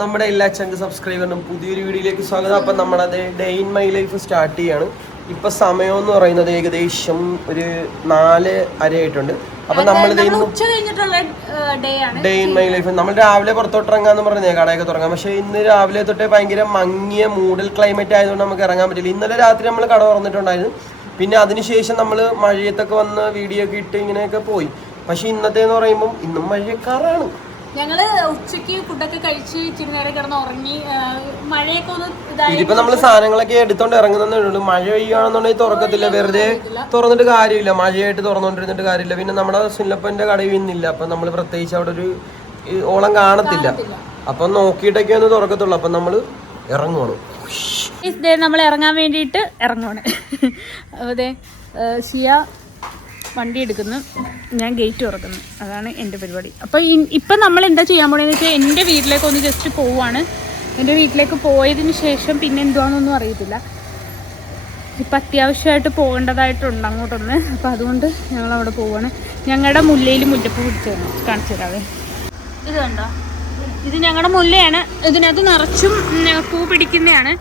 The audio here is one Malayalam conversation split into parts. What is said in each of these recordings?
നമ്മുടെ എല്ലാ ചങ്ക് സബ്സ്ക്രൈബറിനും പുതിയൊരു വീഡിയോയിലേക്ക് സ്വാഗതം. അപ്പം നമ്മളത് day in my life start ചെയ്യാണ്. ഇപ്പൊ സമയം എന്ന് പറയുന്നത് ഏകദേശം ഒരു നാല് അരയായിട്ടുണ്ട് അപ്പൊ നമ്മൾ ഡേ ഇൻ മൈ ലൈഫ് നമ്മൾ രാവിലെ പുറത്തോട്ട് ഇറങ്ങാന്ന് പറഞ്ഞേ കടയൊക്കെ തുടങ്ങാം പക്ഷേ ഇന്ന് രാവിലെ തൊട്ടേ ഭയങ്കര മങ്ങിയ മൂഡൽ ക്ലൈമറ്റ് ആയതുകൊണ്ട് നമുക്ക് ഇറങ്ങാൻ പറ്റില്ല. ഇന്നലെ രാത്രി നമ്മൾ കട തുറന്നിട്ടുണ്ടായിരുന്നു. പിന്നെ അതിനുശേഷം നമ്മൾ മഴയത്തൊക്കെ വന്ന് വീഡിയോ ഒക്കെ ഇട്ട് ഇങ്ങനെയൊക്കെ പോയി. പക്ഷെ ഇന്നത്തെ എന്ന് പറയുമ്പോൾ ഇന്നും മഴക്കാറാണ്. ഞങ്ങൾ ഉച്ചയ്ക്ക് ഫുഡൊക്കെ കഴിച്ച് ഇച്ചിരി നേരം കിടന്ന് ഉറങ്ങി മഴയൊക്കെ ഒന്ന് ഇതായി ഇതിപ്പോ നമ്മൾ സാധനങ്ങളൊക്കെ എടുത്തോണ്ട് ഇറങ്ങുന്നേ ഉള്ളൂ. മഴ പെയ്യുകയാണെന്നുണ്ടെങ്കിൽ തുറക്കത്തില്ല. വെറുതെ തുറന്നിട്ട് കാര്യമില്ല. മഴയായിട്ട് തുറന്നുകൊണ്ടിരുന്നിട്ട് കാര്യമില്ല. പിന്നെ നമ്മുടെ സുല്ലപ്പന്റെ കടയിൽ ഇന്നില്ല. അപ്പൊ നമ്മൾ പ്രത്യേകിച്ച് അവിടെ ഒരു ഈ ഓളം കാണത്തില്ല. അപ്പൊ നോക്കിയിട്ടൊക്കെ ഒന്ന് തുറക്കത്തുള്ളൂ. അപ്പൊ നമ്മൾ ഇറങ്ങുവാണ്. നമ്മൾ ഇറങ്ങാൻ വേണ്ടിയിട്ട് ഇറങ്ങുവാണ്. അതെ ഷിയ വണ്ടി എടുക്കുന്നു ഞാൻ ഗേറ്റ് തുറക്കുന്നു. അതാണ് എന്റെ പരിപാടി. അപ്പോൾ ഇപ്പം നമ്മൾ എന്താ ചെയ്യാൻ പോണെന്ന് വെച്ചാൽ എന്റെ വീട്ടിലേക്ക് ഒന്ന് ജസ്റ്റ് പോവാണ്. എന്റെ വീട്ടിലേക്ക് പോയതിന് ശേഷം പിന്നെ എന്തുവാണെന്നൊന്നും അറിയത്തില്ല. ഇപ്പം അത്യാവശ്യമായിട്ട് പോകേണ്ടതായിട്ടുണ്ട് അങ്ങോട്ടൊന്ന്. അപ്പം അതുകൊണ്ട് ഞങ്ങൾ അവിടെ പോവാണ്. ഞങ്ങളുടെ മുല്ലയിൽ മുല്ലപ്പൂ പിടിച്ച് കാണിച്ചു തരാവേ. ഇത് കണ്ടോ? ഇത് ഞങ്ങളുടെ മുല്ലയാണ്. ഇതിനകത്ത് നിറച്ചും പൂ പിടിക്കുന്നതാണ്.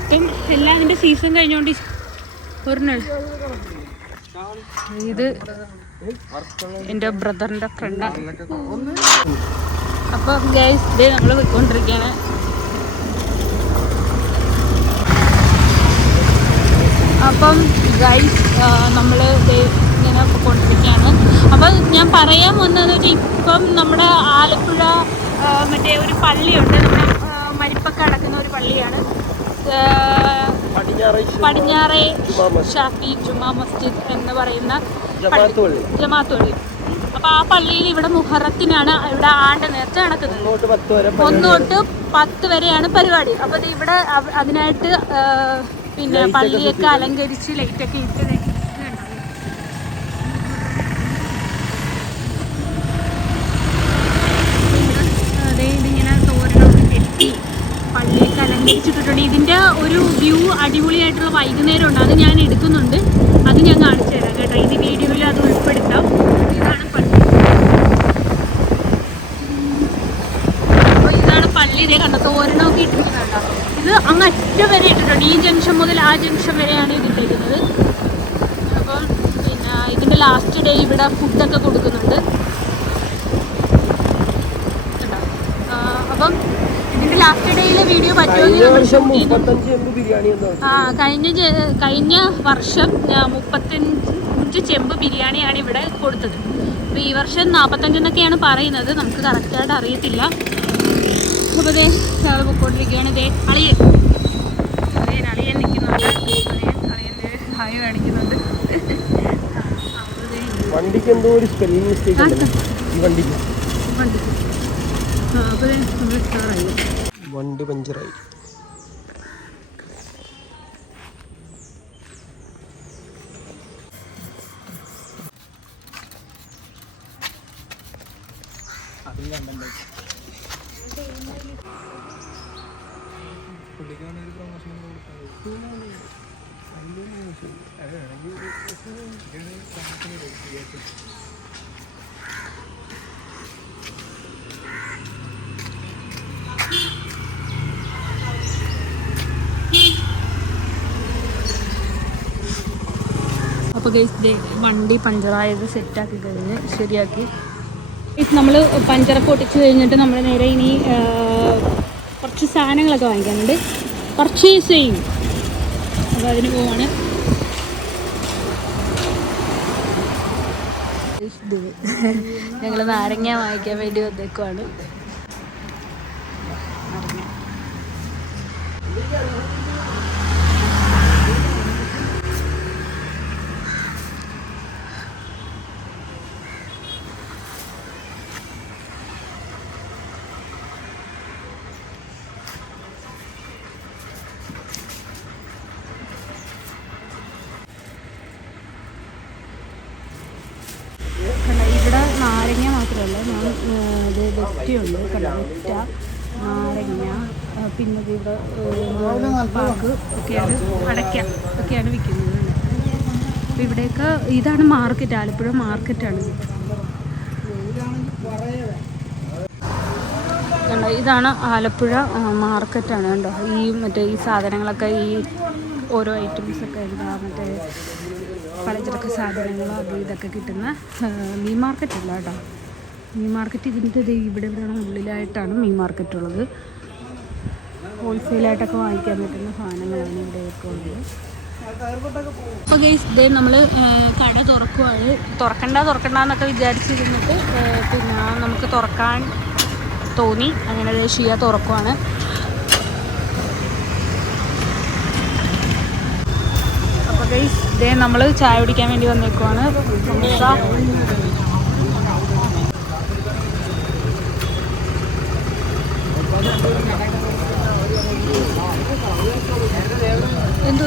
ഇപ്പം എല്ലാം അതിന്റെ സീസൺ കഴിഞ്ഞുകൊണ്ട് ഒരെണ്ണം ഇത് എന്റെ ബ്രദറിന്റെ ഫ്രണ്ടാണ് അപ്പോൾ ഗൈസ് ഡേ നമ്മൾ പോയിക്കൊണ്ടിരിക്കുകയാണ്. അപ്പം ഗൈസ് നമ്മൾ ഇങ്ങനെ പോയിക്കൊണ്ടിരിക്കുകയാണ്. അപ്പം ഞാൻ പറയാൻ വന്നതെന്ന് വെച്ചാൽ ഇപ്പം നമ്മുടെ ആലപ്പുഴ മറ്റേ ഒരു പള്ളിയുണ്ട്. നമ്മുടെ മരിപ്പൊക്കെ അടക്കുന്ന ഒരു പള്ളിയാണ്. പടിഞ്ഞാറേ ഷാഫി ജുമാ മസ്ജിദ് എന്ന് പറയുന്ന പള്ളി. ജമാഅത്ത് അപ്പോൾ ആ പള്ളിയിൽ ഇവിടെ മുഹറത്തിനാണ് ഇവിടെ ആണ്ട് നേരത്തെ നടക്കുന്നത്. ഒന്ന് തൊട്ട് പത്ത് വരെയാണ് പരിപാടി. അപ്പൊ ഇവിടെ അതിനായിട്ട് പിന്നെ പള്ളിയൊക്കെ അലങ്കരിച്ച് ലൈറ്റൊക്കെ ഇട്ട് ദേ ഇത് കണ്ടോ? പിന്നെ, ആ, ദേ ഇതിങ്ങനെ തോരണമൊക്കെ കെട്ടി പള്ളിയൊക്കെ അലങ്കരിച്ചിട്ടുണ്ട് ഇതിന്റെ ഒരു വ്യൂ അടിപൊളിയായിട്ടുള്ള വൈകുന്നേരം ഉണ്ട് അത് ഞാൻ എടുക്കുന്നുണ്ട്. അത് ഞാൻ കാണിച്ചു തരാം കേട്ടോ. ഇത് വീഡിയോയിൽ അത് ഉൾപ്പെടുത്താം. ഇതാണ് പള്ളി. ഇതാണ് പള്ളി. ഇതേ കണ്ടോ തോരണമൊക്കെ ഇട്ടിരിക്കുന്നുണ്ടോ ഇത് അങ്ങ് അറ്റം വരെ ഇട്ടിട്ടുണ്ട്. ഈ ജംഗ്ഷൻ മുതൽ ആ ജംഗ്ഷൻ വരെയാണ് ഇത് ഇട്ടിരിക്കുന്നത് അപ്പം പിന്നെ ഇതിന്റെ ലാസ്റ്റ് ഡേ ഇവിടെ ഫുഡൊക്കെ കൊടുക്കുന്നുണ്ട്. അപ്പം ലാസ്റ്റ് ഡേയിലെ വീഡിയോ പറ്റുമെന്ന് നമ്മൾ ആ കഴിഞ്ഞ കഴിഞ്ഞ വർഷം മുപ്പത്തഞ്ച് ചെമ്പ് ബിരിയാണിയാണ് ഇവിടെ കൊടുത്തത്. അപ്പോൾ ഈ വർഷം നാൽപ്പത്തഞ്ചെന്നൊക്കെയാണ് പറയുന്നത്. നമുക്ക് കറക്റ്റായിട്ട് അറിയത്തില്ല. അപ്പോൾ ദേ സാറ് പൊക്കോണ്ടിരിക്കുകയാണ്. ദേ അളിയൻ. അളിയൻ അളിയൻ നിൽക്കുന്നുണ്ട്. അളിയൻ അളിയൻ ദേ ഹായ് കാണിക്കുന്നുണ്ട്. അപ്പോൾ വണ്ടിക്ക് എന്തോ ഒരു സ്പെല്ലിംഗ് മിസ്റ്റേക്ക് ഈ വണ്ടിക്ക്. വണ്ടി പഞ്ചറായി. എത്താറായി വണ്ടി പഞ്ചറായി അപ്പോൾ വണ്ടി പഞ്ചറായത് സെറ്റാക്കി കഴിഞ്ഞ് ശരിയാക്കി. നമ്മൾ പഞ്ചറൊക്കെ ഒട്ടിച്ച് കഴിഞ്ഞിട്ട് നമ്മൾ നേരെ ഇനി കുറച്ച് സാധനങ്ങളൊക്കെ വാങ്ങിക്കാനുണ്ട്. പർച്ചേസ് ചെയ്യും അപ്പോൾ അതിന് പോവാണ്. ഞങ്ങൾ നാരങ്ങ വാങ്ങിക്കാൻ വേണ്ടി വന്നേക്കുവാണ് നാരങ്ങ കണ്ടോ, ഇവിടെ നാരങ്ങ മാത്രമല്ല ഞാൻ ആ, കണ്ടോ? വെറ്റ നാരങ്ങ പിന്നെ ഇവിടെ പാക്ക് ഒക്കെയാണ് അടയ്ക്ക ഒക്കെയാണ് വിൽക്കുന്നത്. അപ്പോൾ ഇവിടെയൊക്കെ ഇതാണ് മാർക്കറ്റ് ആലപ്പുഴ മാർക്കറ്റാണ്. കണ്ടോ ഇതാണ് ആലപ്പുഴ മാർക്കറ്റാണ്. കണ്ടോ ഈ മറ്റേ ഈ സാധനങ്ങളൊക്കെ ഈ ഓരോ ഐറ്റംസ് ഒക്കെ എന്താ മറ്റേ പലചരക്ക് സാധനങ്ങളോ അത് ഇതൊക്കെ കിട്ടുന്ന മീൻ മാർക്കറ്റല്ല കേട്ടോ. മീൻ മാർക്കറ്റ് ഇതിന്റെ ഇവിടെ ഇവിടെയാണ് ഉള്ളിലായിട്ടാണ് മീൻ മാർക്കറ്റ് ഉള്ളത്. ഹോൾസെയിലായിട്ടൊക്കെ വാങ്ങിക്കാൻ പറ്റുന്ന സാധനങ്ങളാണ് ഇവിടെയൊക്കെ ഉള്ളത്. അപ്പോൾ ഗൈസ് ഇതേ നമ്മൾ കട തുറക്കുവാണ്. തുറക്കണ്ട തുറക്കണ്ട എന്നൊക്കെ വിചാരിച്ചിരുന്നിട്ട് പിന്നെ നമുക്ക് തുറക്കാൻ തോന്നി. അങ്ങനെ ഷിയ തുറക്കുവാണ്. അപ്പോൾ ഗൈസ് ഇതേ നമ്മൾ ചായ കുടിക്കാൻ വേണ്ടി വന്നേക്കുവാണ്. സമൂസ എന്തോ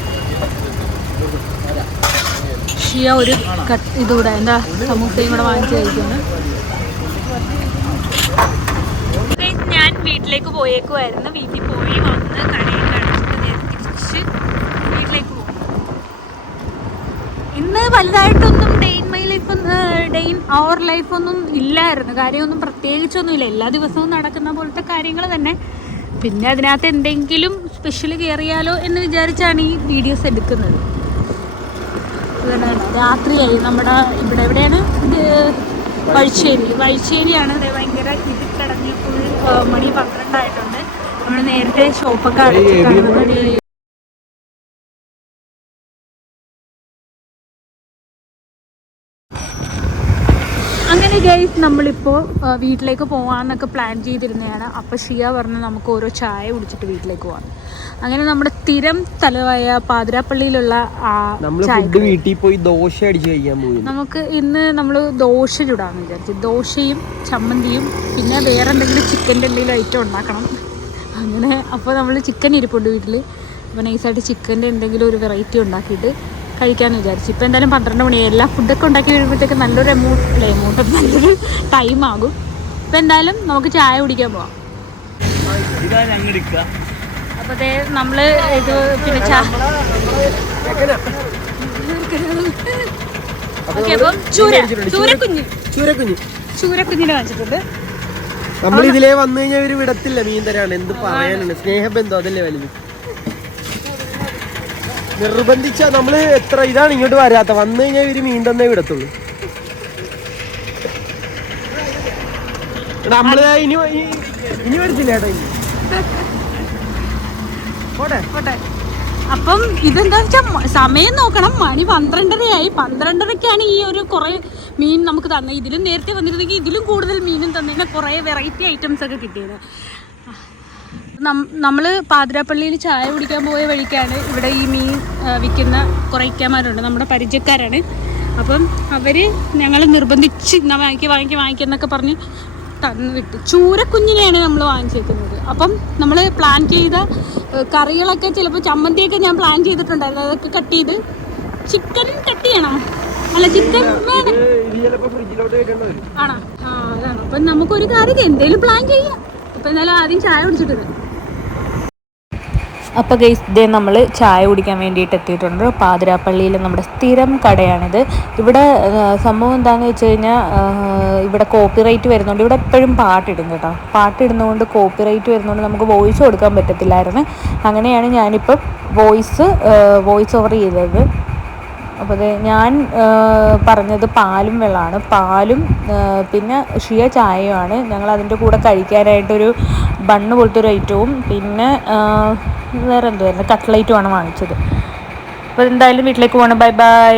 കിഴങ്ങോട ഒരു ഇതുകൂടെ എന്താ സമൂസയും കൂടെ വാങ്ങിച്ചു കഴിക്കുന്നു? ഞാൻ വീട്ടിലേക്ക് പോയേക്കുമായിരുന്നു വീട്ടിൽ പോയി വന്ന് കടയിൽ തിരിച്ച് വീട്ടിലേക്ക് പോകും ഇന്ന് വലുതായിട്ടൊന്നും day in my life day in our life ഒന്നും ഇല്ലായിരുന്നു. കാര്യമൊന്നും പ്രത്യേകിച്ചൊന്നുമില്ല. എല്ലാ ദിവസവും നടക്കുന്ന പോലത്തെ കാര്യങ്ങൾ തന്നെ. പിന്നെ അതിനകത്ത് എന്തെങ്കിലും സ്പെഷ്യൽ കയറിയാലോ എന്ന് വിചാരിച്ചാണ് ഈ വീഡിയോസ് എടുക്കുന്നത്. രാത്രിയായി നമ്മുടെ ഇവിടെ എവിടെയാണ്? വഴിച്ചേരി ഇത് ഭയങ്കര ഇതിൽ കിടന്ന് ഫുൾ മണി പന്ത്രണ്ടായിട്ടുണ്ട്. നമ്മൾ നേരത്തെ ഷോപ്പൊക്കെ അടച്ചിട്ടാണ് നമ്മളിപ്പോൾ വീട്ടിലേക്ക് പോകാമെന്നൊക്കെ പ്ലാൻ ചെയ്തിരുന്നതാണ് അപ്പോൾ ഷിയ പറഞ്ഞ് നമുക്ക് ഓരോ ചായ കുടിച്ചിട്ട് വീട്ടിലേക്ക് പോകാം അങ്ങനെ നമ്മുടെ സ്ഥിരം സ്ഥലമായ പാതിരാപ്പള്ളിയിലുള്ള വീട്ടിൽ പോയി ദോശ അടിച്ച് കഴിക്കാൻ പോകും നമുക്ക് ഇന്ന് നമ്മൾ ദോശ ചുടാന്ന് വിചാരിച്ചു. ദോശയും ചമ്മന്തിയും പിന്നെ വേറെ എന്തെങ്കിലും ചിക്കന്റെ എന്തെങ്കിലും ഐറ്റം ഉണ്ടാക്കണം. അങ്ങനെ അപ്പോൾ നമ്മൾ ചിക്കൻ ഇരിപ്പുണ്ട് വീട്ടിൽ അപ്പോൾ നൈസായിട്ട് ചിക്കന്റെ എന്തെങ്കിലും ഒരു വെറൈറ്റി ഉണ്ടാക്കിയിട്ട് കഴിക്കാമെന്ന് വിചാരിച്ചു. ഇപ്പോൾ എന്തായാലും പന്ത്രണ്ട് മണിയായി എല്ലാ ഫുഡൊക്കെ ഉണ്ടാക്കി വരുമ്പോഴത്തേക്ക് നല്ലൊരു എമൗണ്ട് അല്ല എമൗണ്ട് നല്ലൊരു ടൈം ആകും. ഇപ്പം എന്തായാലും നമുക്ക് ചായ കുടിക്കാൻ പോവാം. അപ്പോൾ അതേ നമ്മൾ ഇത് പിന്നെ ഓക്കെ അപ്പം ചൂര ചൂരക്കുഞ്ഞ്. ചൂരക്കുഞ്ഞ്. ചൂരക്കുഞ്ഞിനെ വാങ്ങിച്ചിട്ടുണ്ട്. നമ്മൾ ഇതിലേ വന്നു കഴിഞ്ഞാൽ ഇവർ വിടത്തില്ല മീൻ തരാണ് എന്ത് പറയാനാണ് സ്നേഹബന്ധം അതല്ലേ വലുത്. നിർബന്ധിച്ച നമ്മൾ എത്ര ഇതാണ് ഇങ്ങോട്ട് വരാത്ത? വന്നു കഴിഞ്ഞാൽ ഇവർ മീൻ തന്നേ വിടത്തുള്ളൂ നമ്മൾ ഇനി ഇനി- അപ്പം ഇതെന്താ വെച്ചാൽ സമയം നോക്കണം. മണി പന്ത്രണ്ടരയായി. പന്ത്രണ്ടരക്കാണ് ഈ ഒരു കുറേ മീൻ നമുക്ക് തന്നെ ഇതിലും നേരത്തെ വന്നിരുന്നെങ്കിൽ ഇതിലും കൂടുതൽ മീനും തന്നെ കുറേ വെറൈറ്റി ഐറ്റംസ് ഒക്കെ കിട്ടിയത്. നമ്മൾ പാതിരാപ്പള്ളിയിൽ ചായ കുടിക്കാൻ പോയ വഴിക്കാണ് ഇവിടെ ഈ മീൻ വിൽക്കുന്ന കുറേ ഇക്കാമാരുണ്ട് നമ്മുടെ പരിചയക്കാരാണ്. അപ്പം അവർ ഞങ്ങൾ നിർബന്ധിച്ച് ഇന്ന വാങ്ങിക്കുക വാങ്ങിക്കുക വാങ്ങിക്കുക എന്നൊക്കെ പറഞ്ഞ് തന്നു വിട്ടു. ചൂരക്കുഞ്ഞിനെയാണ് നമ്മൾ വാങ്ങിച്ചേക്കുന്നത്. അപ്പം നമ്മൾ പ്ലാൻ ചെയ്ത കറികളൊക്കെ ചിലപ്പോൾ ചമ്മന്തിയൊക്കെ ഞാൻ പ്ലാൻ ചെയ്തിട്ടുണ്ടായിരുന്നു. അതൊക്കെ കട്ട് ചെയ്ത് ചിക്കൻ കട്ട് ചെയ്യണം. അല്ല ചിക്കൻ വേണം. ആണോ? ആ അതാണ്. അപ്പം നമുക്കൊരു കാര്യം എന്തെങ്കിലും പ്ലാൻ ചെയ്യാം. ഇപ്പം എന്നാലും ആദ്യം ചായ കുടിച്ചിട്ട് വരാം. അപ്പോൾ ഗൈസ് ഇതേ നമ്മൾ ചായ കുടിക്കാൻ വേണ്ടിയിട്ട് എത്തിയിട്ടുണ്ട്. പാതിരാപ്പള്ളിയിൽ നമ്മുടെ സ്ഥിരം കടയാണിത്. ഇവിടെ സംഭവം എന്താണെന്ന് വെച്ച് കഴിഞ്ഞാൽ ഇവിടെ കോപ്പിറൈറ്റ് വരുന്നുണ്ട്. ഇവിടെ എപ്പോഴും പാട്ടിടും കേട്ടോ. പാട്ടിടുന്നതുകൊണ്ട് കോപ്പി റൈറ്റ് വരുന്നതുകൊണ്ട് നമുക്ക് വോയിസ് കൊടുക്കാൻ പറ്റത്തില്ലായിരുന്നു. അങ്ങനെയാണ് ഞാനിപ്പം വോയിസ് വോയിസ് ഓവർ ചെയ്തത്. അപ്പോൾ അത് ഞാൻ പറഞ്ഞത് പാലും വെള്ളമാണ്. പാലും പിന്നെ ഷിയ ചായയുമാണ്. ഞങ്ങൾ അതിന്റെ കൂടെ കഴിക്കാനായിട്ടൊരു ബണ്ണ് പോലത്തെ ഒരു ഐറ്റവും പിന്നെ വേറെ എന്തുവായിരുന്നു കട്ട്ലൈറ്റുമാണ് വാങ്ങിച്ചത്. അപ്പോൾ എന്തായാലും വീട്ടിലേക്ക് പോകണം ബൈ ബൈ.